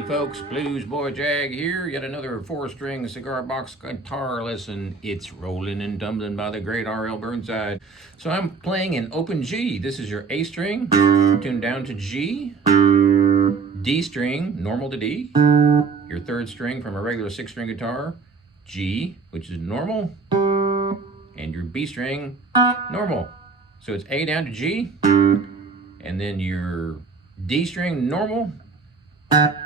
Howdy folks, Bluesboyjag here, yet another 4-string cigar box guitar lesson. It's rolling and tumbling by the great RL Burnside. So I'm playing in open G. This is your A string, tuned down to G, D string, normal to D, your 3rd string from a regular 6-string guitar, G, which is normal, and your B string, normal. So it's A down to G, and then your D string, normal,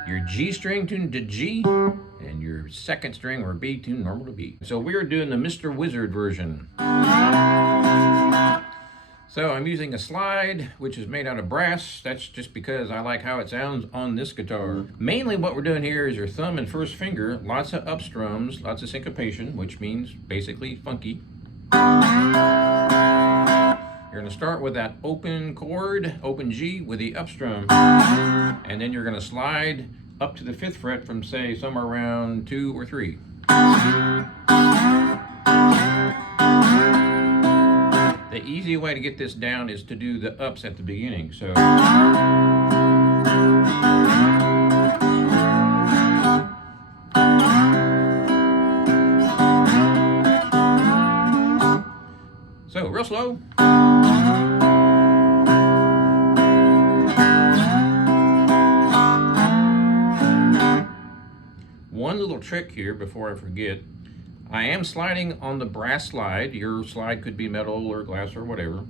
your G string tuned to G, and your 2nd string or B tuned normal to B. So we are doing the Mr. Wizard version. So I'm using a slide, which is made out of brass. That's just because I like how it sounds on this guitar. Mainly what we're doing here is your thumb and 1st finger, lots of up strums, lots of syncopation, which means basically funky. You're going to start with that open chord, open G, with the up strum, and then you're going to slide up to the 5th fret from, say, somewhere around 2 or 3. The easy way to get this down is to do the ups at the beginning. So real slow. One little trick here before I forget. I am sliding on the brass slide. Your slide could be metal or glass or whatever.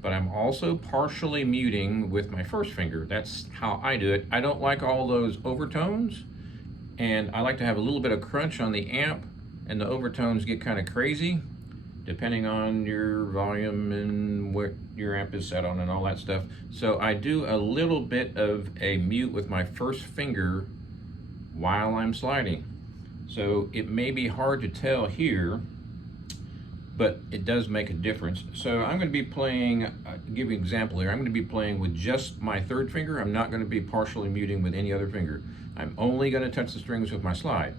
But I'm also partially muting with my 1st finger. That's how I do it. I don't like all those overtones. And I like to have a little bit of crunch on the amp. And the overtones get kind of crazy, depending on your volume and what your amp is set on and all that stuff. So I do a little bit of a mute with my 1st finger while I'm sliding. So it may be hard to tell here, but it does make a difference. So I'm going to be playing, give you an example here, I'm going to be playing with just my 3rd finger. I'm not going to be partially muting with any other finger. I'm only going to touch the strings with my slide.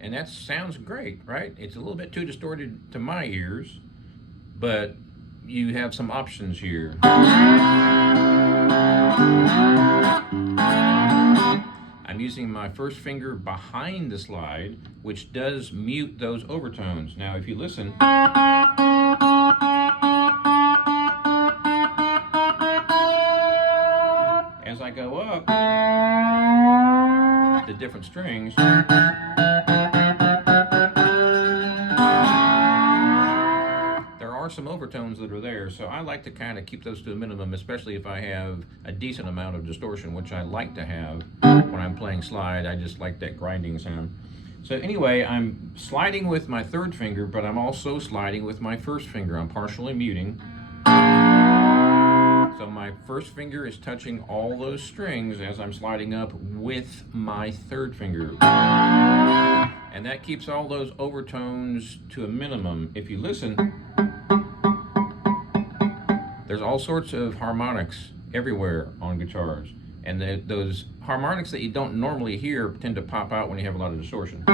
And that sounds great, right? It's a little bit too distorted to my ears, but you have some options here. I'm using my 1st finger behind the slide, which does mute those overtones. Now, if you listen, as I go up the different strings, some overtones that are there, so I like to kind of keep those to a minimum, especially if I have a decent amount of distortion, which I like to have when I'm playing slide. I just like that grinding sound. So anyway, I'm sliding with my 3rd finger, but I'm also sliding with my 1st finger. I'm partially muting. So my 1st finger is touching all those strings as I'm sliding up with my 3rd finger. And that keeps all those overtones to a minimum. If you listen, there's all sorts of harmonics everywhere on guitars. And those harmonics that you don't normally hear tend to pop out when you have a lot of distortion.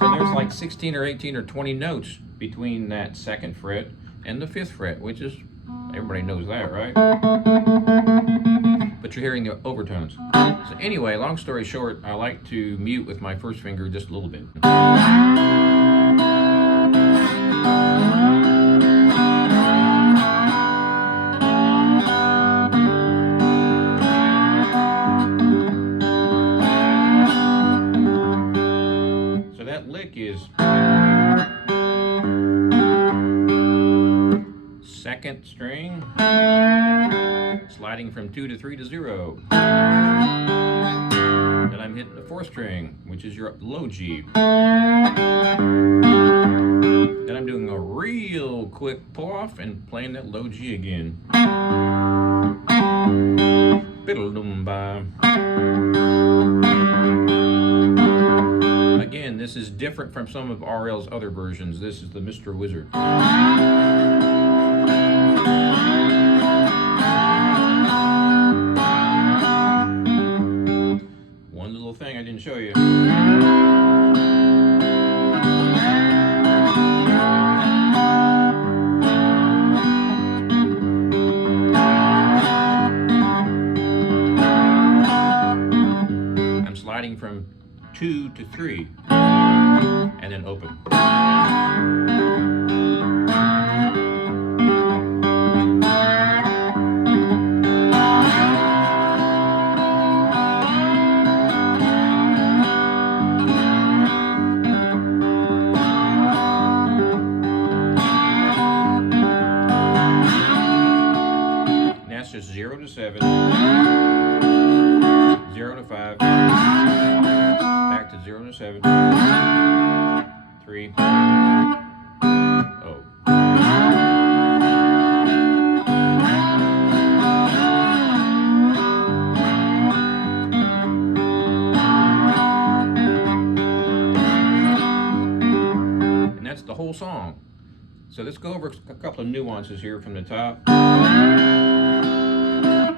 So there's like 16 or 18 or 20 notes between that 2nd fret and the 5th fret, which is, everybody knows that, right? But you're hearing the overtones. So anyway, long story short, I like to mute with my 1st finger just a little bit. So that lick is 2nd string, sliding from 2 to 3 to 0. Then I'm hitting the 4th string, which is your low G. Then I'm doing a real quick pull off and playing that low G again. Again, this is different from some of RL's other versions. This is the Mr. Wizard. One little thing I didn't show you. 2 to 3, and then open. Just 0 to 7, 0 to 5, back to 0 to 7, 3, oh. And that's the whole song. So let's go over a couple of nuances here from the top.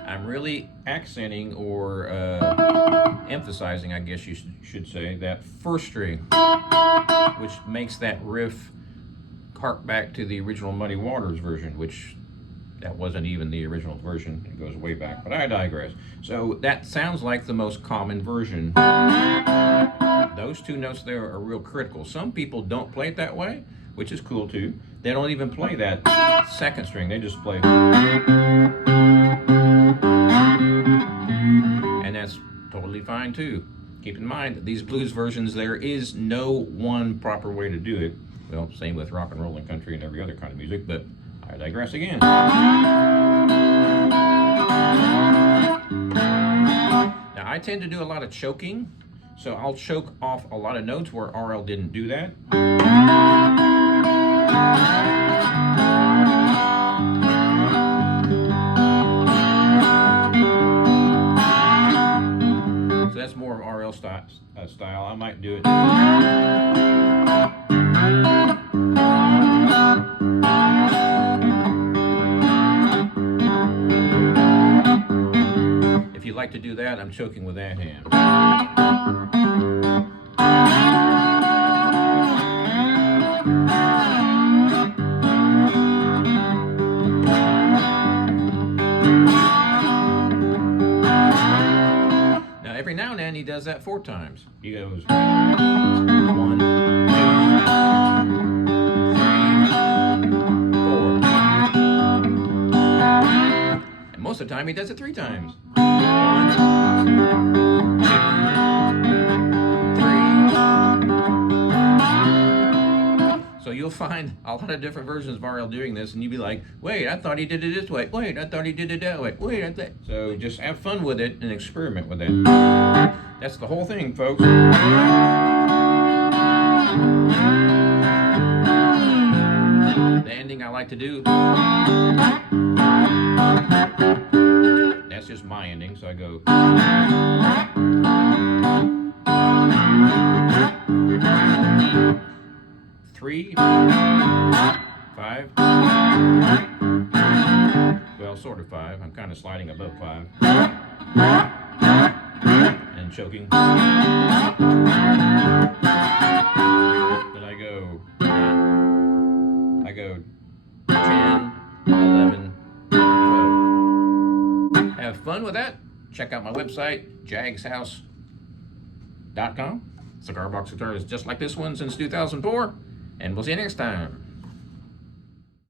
I'm really accenting or emphasizing, I guess you should say, that first string, which makes that riff hark back to the original Muddy Waters version, which that wasn't even the original version. It goes way back, but I digress. So that sounds like the most common version. Those two notes there are real critical. Some people don't play it that way, which is cool too. They don't even play that second string. They just play. And that's totally fine too. Keep in mind that these blues versions, there is no one proper way to do it. Well, same with rock and roll and country and every other kind of music, but I digress again. Now, I tend to do a lot of choking, so I'll choke off a lot of notes where RL didn't do that. So that's more of RL style. I might do it. If you like to do that, I'm choking with that hand. Every now and then he does that 4 times. He goes 1, 2, 3, and most of the time he does it 3 times. 1, 2, 3. So you'll find a lot of different versions of RL doing this, and you'll be like, wait, I thought he did it this way. Wait, I thought he did it that way. Wait, I thought. So just have fun with it and experiment with it. That's the whole thing, folks. The ending I like to do. That's just my ending, so I go. 3, 5. Well, sort of 5. I'm kind of sliding above 5. And choking. Then I go 10, 11, 12. Have fun with that. Check out my website, jagshouse.com. Cigar box guitar is just like this one since 2004. And we'll see you next time.